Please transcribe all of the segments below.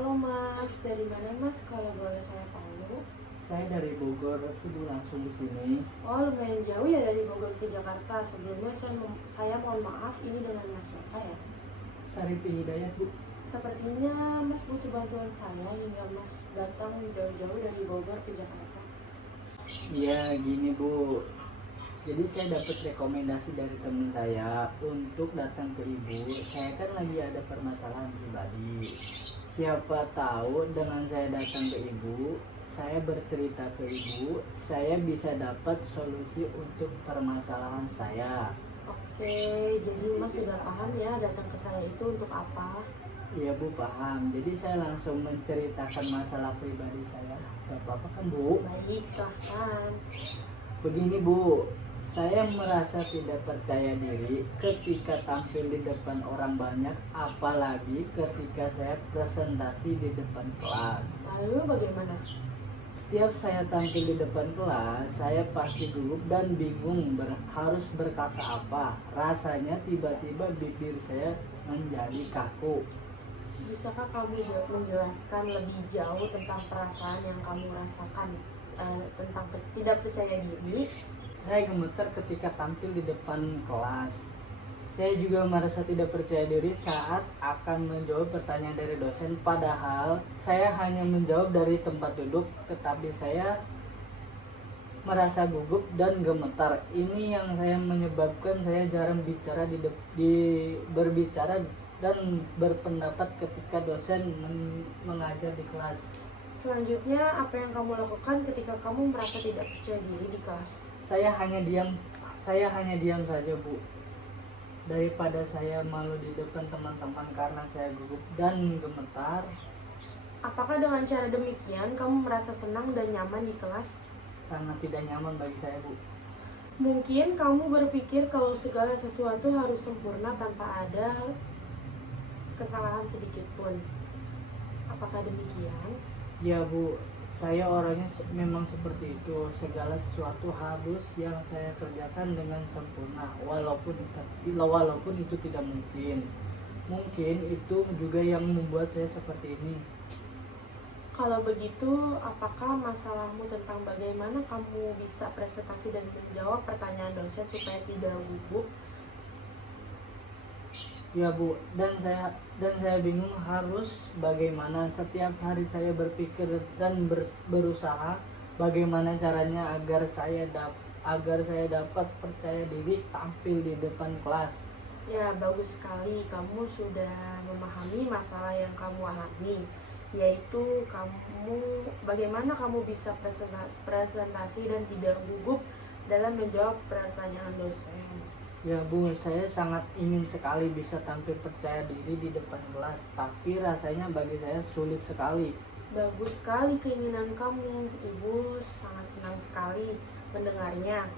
Halo Mas, dari mana Mas kalau boleh saya tahu? Saya dari Bogor, sudah langsung di sini. Oh lumayan jauh ya dari Bogor ke Jakarta. Sebelumnya saya mohon maaf, ini dengan Mas siapa ya? Sarifi Hidayat, Bu. Sepertinya Mas butuh bantuan saya hingga Mas datang jauh-jauh dari Bogor ke Jakarta. Iya, gini, Bu. Jadi saya dapat rekomendasi dari teman saya untuk datang ke Ibu. Saya kan lagi ada permasalahan pribadi. Siapa tahu dengan saya datang ke Ibu, saya bercerita ke Ibu, saya bisa dapat solusi untuk permasalahan saya. Oke, jadi Mas sudah paham ya datang ke saya itu untuk apa? Iya, Bu, paham. Jadi saya langsung menceritakan masalah pribadi saya. Gak apa-apa kan, Bu? Baik, silahkan. Begini, Bu, saya merasa tidak percaya diri ketika tampil di depan orang banyak, apalagi ketika saya presentasi di depan kelas. Lalu bagaimana? Setiap saya tampil di depan kelas, saya pasti gugup dan bingung harus berkata apa. Rasanya tiba-tiba bibir saya menjadi kaku. Bisakah kamu menjelaskan lebih jauh tentang perasaan yang kamu rasakan tentang tidak percaya diri? Saya gemetar ketika tampil di depan kelas. Saya juga merasa tidak percaya diri saat akan menjawab pertanyaan dari dosen. Padahal saya hanya menjawab dari tempat duduk, tetapi saya merasa gugup dan gemetar. Ini yang saya menyebabkan saya jarang bicara berbicara dan berpendapat ketika dosen mengajar di kelas. Selanjutnya, apa yang kamu lakukan ketika kamu merasa tidak percaya diri di kelas? Saya hanya diam saja, Bu. Daripada saya malu di depan teman-teman karena saya gugup dan gemetar. Apakah dengan cara demikian kamu merasa senang dan nyaman di kelas? Sangat tidak nyaman bagi saya, Bu. Mungkin kamu berpikir kalau segala sesuatu harus sempurna tanpa ada kesalahan sedikit pun. Apakah demikian? Ya, Bu, saya orangnya memang seperti itu. Segala sesuatu harus yang saya kerjakan dengan sempurna, walaupun itu tidak mungkin. Mungkin itu juga yang membuat saya seperti ini. Kalau begitu, apakah masalahmu tentang bagaimana kamu bisa presentasi dan menjawab pertanyaan dosen supaya tidak gugup? Ya, Bu, dan saya bingung harus bagaimana. Setiap hari saya berpikir dan berusaha bagaimana caranya agar saya dapat percaya diri tampil di depan kelas. Ya, bagus sekali. Kamu sudah memahami masalah yang kamu alami, yaitu bagaimana kamu bisa presentasi dan tidak gugup dalam menjawab pertanyaan dosen. Ya, Bu, saya sangat ingin sekali bisa tampil percaya diri di depan kelas, tapi rasanya bagi saya sulit sekali. Bagus sekali keinginan kamu. Ibu sangat senang sekali mendengarnya.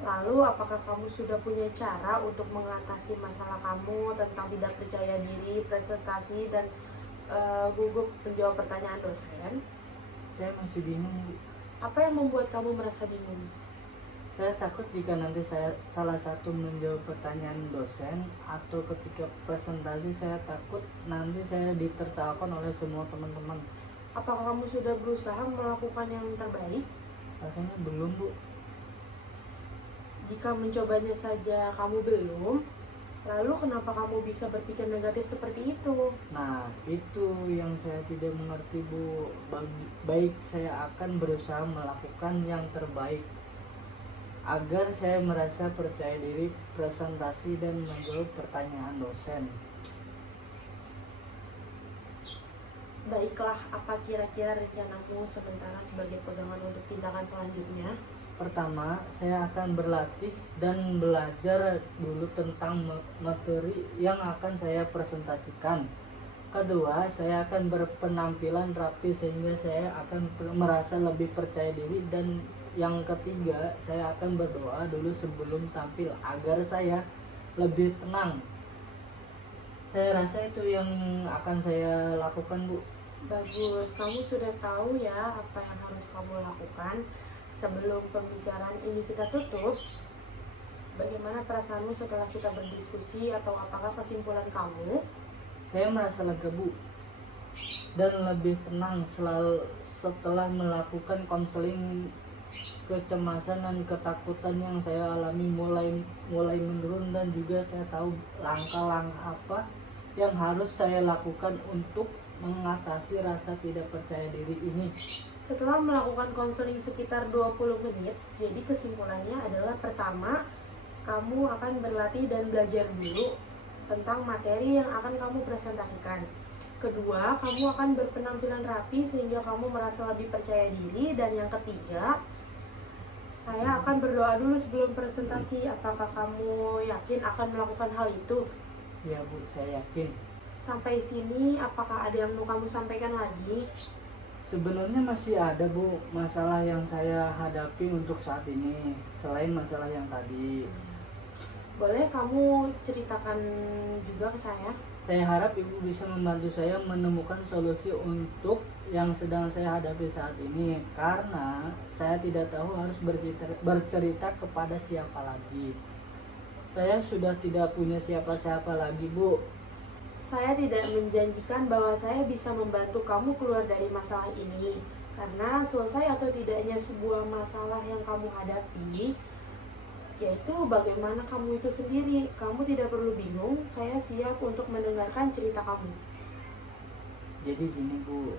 Lalu, apakah kamu sudah punya cara untuk mengatasi masalah kamu tentang tidak percaya diri, presentasi, dan gugup menjawab pertanyaan dosen? Saya masih bingung, Bu. Apa yang membuat kamu merasa bingung? Saya takut jika nanti saya salah satu menjawab pertanyaan dosen, atau ketika presentasi saya takut nanti saya ditertawakan oleh semua teman-teman. Apakah kamu sudah berusaha melakukan yang terbaik? Rasanya belum, Bu. Jika mencobanya saja kamu belum, lalu kenapa kamu bisa berpikir negatif seperti itu? Nah, itu yang saya tidak mengerti, Bu. Baik, saya akan berusaha melakukan yang terbaik agar saya merasa percaya diri presentasi dan menjawab pertanyaan dosen. Baiklah, apa kira-kira rencanamu sementara sebagai pegangan untuk tindakan selanjutnya? Pertama, saya akan berlatih dan belajar dulu tentang materi yang akan saya presentasikan. Kedua, saya akan berpenampilan rapi sehingga saya akan merasa lebih percaya diri. Dan yang ketiga, saya akan berdoa dulu sebelum tampil agar saya lebih tenang. Saya rasa itu yang akan saya lakukan, Bu. Bagus, kamu sudah tahu ya apa yang harus kamu lakukan. Sebelum pembicaraan ini kita tutup, bagaimana perasaanmu setelah kita berdiskusi, atau apakah kesimpulan kamu? Saya merasa lega, Bu. dan lebih tenang selalu setelah melakukan konseling. Kecemasan dan ketakutan yang saya alami mulai menurun, dan juga saya tahu langkah-langkah apa yang harus saya lakukan untuk mengatasi rasa tidak percaya diri ini. Setelah melakukan konseling sekitar 20 menit, jadi kesimpulannya adalah pertama, kamu akan berlatih dan belajar dulu tentang materi yang akan kamu presentasikan. Kedua, kamu akan berpenampilan rapi sehingga kamu merasa lebih percaya diri. Dan yang ketiga, saya akan berdoa dulu sebelum presentasi. Apakah kamu yakin akan melakukan hal itu? Ya Bu, saya yakin. Sampai sini, apakah ada yang mau kamu sampaikan lagi? Sebenarnya masih ada Bu, masalah yang saya hadapi untuk saat ini selain masalah yang tadi. Boleh kamu ceritakan juga ke saya? Saya harap Ibu bisa membantu saya menemukan solusi untuk yang sedang saya hadapi saat ini, karena saya tidak tahu harus bercerita kepada siapa lagi. Saya sudah tidak punya siapa-siapa lagi, Bu. Saya tidak menjanjikan bahwa saya bisa membantu kamu keluar dari masalah ini, karena selesai atau tidaknya sebuah masalah yang kamu hadapi, yaitu bagaimana kamu itu sendiri. Kamu tidak perlu bingung, saya siap untuk mendengarkan cerita kamu. Jadi gini Bu,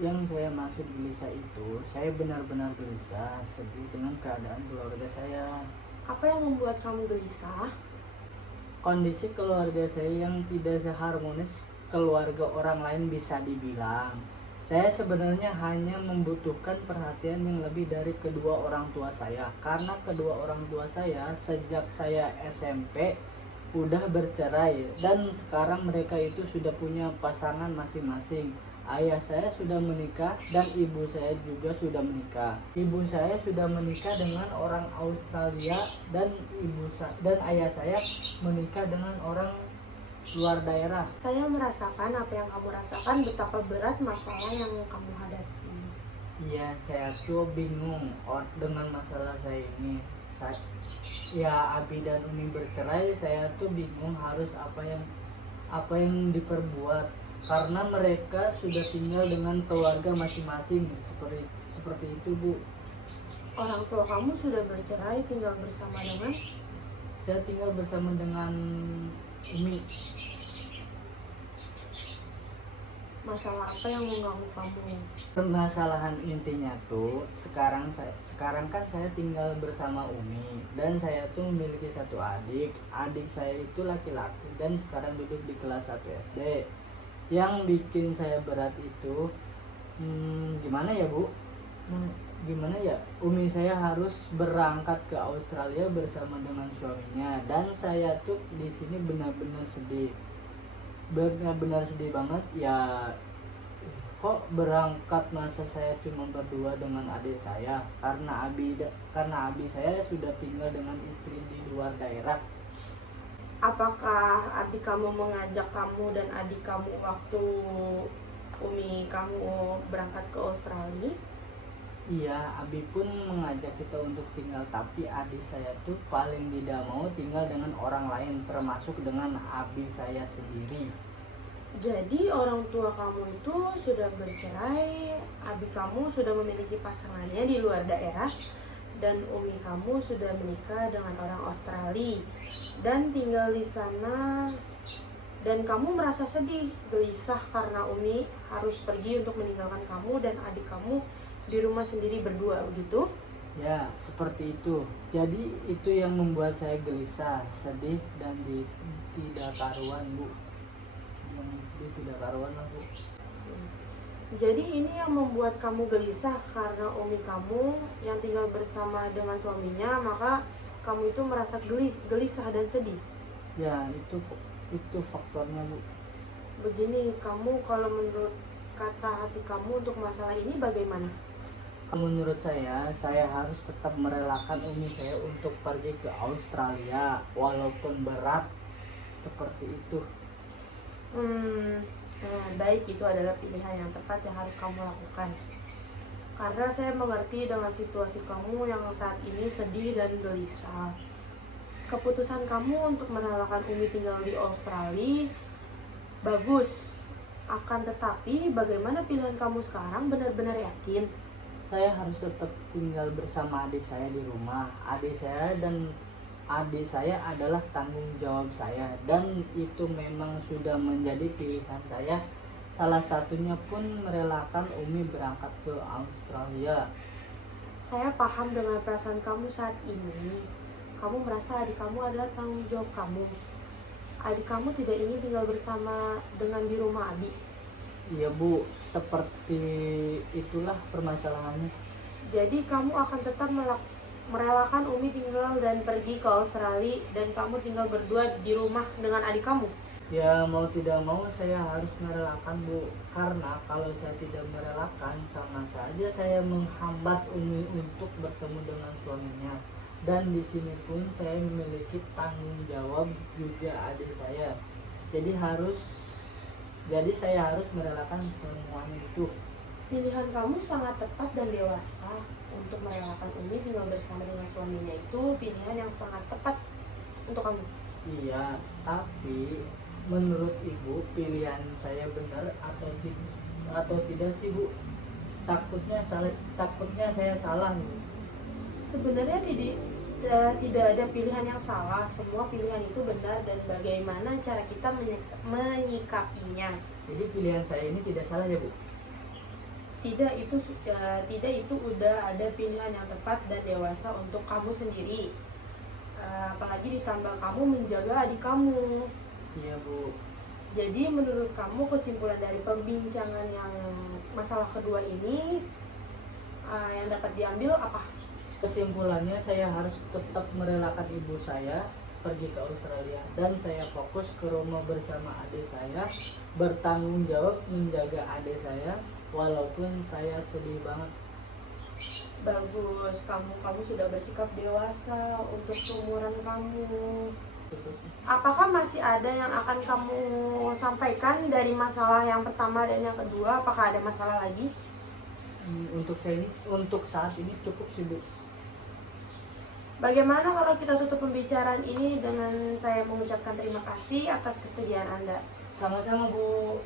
yang saya maksud gelisah itu, saya benar-benar gelisah, sedih dengan keadaan keluarga saya. Apa yang membuat kamu gelisah? Kondisi keluarga saya yang tidak seharmonis keluarga orang lain bisa dibilang. Saya sebenarnya hanya membutuhkan perhatian yang lebih dari kedua orang tua saya, karena kedua orang tua saya sejak saya SMP udah bercerai, dan sekarang mereka itu sudah punya pasangan masing-masing. Ayah saya sudah menikah dan ibu saya juga sudah menikah. Ibu saya sudah menikah dengan orang Australia, dan ayah saya menikah dengan orang luar daerah. Saya merasakan apa yang kamu rasakan, betapa berat masalah yang kamu hadapi. Iya, saya tuh bingung dengan masalah saya ini. Ya, Abi dan Umi bercerai, saya tuh bingung harus apa yang diperbuat, karena mereka sudah tinggal dengan keluarga masing-masing, seperti itu Bu. Orang tua kamu sudah bercerai, tinggal bersama dengan? Saya tinggal bersama dengan Umi. Masalah apa yang mengganggu kamu? Permasalahan intinya tuh sekarang kan saya tinggal bersama Umi, dan saya tuh memiliki satu adik. Adik saya itu laki-laki dan sekarang duduk di kelas 1 SD. Yang bikin saya berat itu gimana ya Bu? Gimana ya? Umi saya harus berangkat ke Australia bersama dengan suaminya, dan saya tuh di sini benar-benar sedih. Benar-benar sedih banget ya. Kok berangkat masa saya cuma berdua dengan adik saya, karena abi saya sudah tinggal dengan istri di luar daerah. Apakah adik kamu mengajak kamu dan adik kamu waktu Umi kamu berangkat ke Australia? Iya, abi pun mengajak kita untuk tinggal, tapi adik saya tuh paling tidak mau tinggal dengan orang lain, termasuk dengan abi saya sendiri. Jadi orang tua kamu itu sudah bercerai, adik kamu sudah memiliki pasangannya di luar daerah, dan Umi kamu sudah menikah dengan orang Australia dan tinggal di sana, dan kamu merasa sedih, gelisah karena Umi harus pergi untuk meninggalkan kamu dan adik kamu di rumah sendiri berdua, begitu? Ya, seperti itu. Jadi itu yang membuat saya gelisah, sedih, dan tidak karuan Bu. Yang sedih tidak karuan lah Bu. Jadi ini yang membuat kamu gelisah karena Umi kamu yang tinggal bersama dengan suaminya, maka kamu itu merasa gelisah dan sedih. Ya, itu faktornya Bu. Begini, kamu kalau menurut kata hati kamu untuk masalah ini bagaimana? Menurut saya harus tetap merelakan Umi saya untuk pergi ke Australia walaupun berat, seperti itu. Baik, itu adalah pilihan yang tepat yang harus kamu lakukan. Karena saya mengerti dengan situasi kamu yang saat ini sedih dan gelisah. Keputusan kamu untuk merelakan Umi tinggal di Australia bagus. Akan tetapi, bagaimana pilihan kamu sekarang? Benar-benar yakin? Saya harus tetap tinggal bersama adik saya di rumah. Adik saya adalah tanggung jawab saya, dan itu memang sudah menjadi pilihan saya. Salah satunya pun merelakan Umi berangkat ke Australia. Saya paham dengan perasaan kamu saat ini. Kamu merasa adik kamu adalah tanggung jawab kamu. Adik kamu tidak ingin tinggal bersama dengan di rumah adik. Iya Bu, seperti itulah permasalahannya. Jadi kamu akan tetap merelakan Umi tinggal dan pergi ke Australia, dan kamu tinggal berdua di rumah dengan adik kamu. Ya mau tidak mau saya harus merelakan Bu, karena kalau saya tidak merelakan sama saja saya menghambat Umi untuk bertemu dengan suaminya. Dan di sini pun saya memiliki tanggung jawab juga adik saya. Jadi saya harus merelakan semuanya itu. Pilihan kamu sangat tepat dan dewasa. Untuk merelakan Umi tinggal bersama dengan suaminya itu pilihan yang sangat tepat untuk kamu. Iya, tapi menurut Ibu pilihan saya benar atau tidak sih Bu? Takutnya saya salah Bu. Sebenarnya tidak ada pilihan yang salah. Semua pilihan itu benar, dan bagaimana cara kita menyikapinya. Jadi pilihan saya ini tidak salah ya Bu? Tidak, itu udah ada pilihan yang tepat dan dewasa untuk kamu sendiri. Apalagi ditambah kamu menjaga adik kamu. Iya Bu. Jadi menurut kamu kesimpulan dari pembincangan yang masalah kedua ini yang dapat diambil apa? Kesimpulannya saya harus tetap merelakan ibu saya pergi ke Australia, dan saya fokus ke rumah bersama adik saya, bertanggung jawab menjaga adik saya walaupun saya sedih banget. Bagus, kamu sudah bersikap dewasa untuk seumuran kamu. Apakah masih ada yang akan kamu sampaikan dari masalah yang pertama dan yang kedua? Apakah ada masalah lagi? Untuk saat ini cukup sih Bu. Bagaimana kalau kita tutup pembicaraan ini dengan saya mengucapkan terima kasih atas kesediaan Anda? Sama-sama Bu.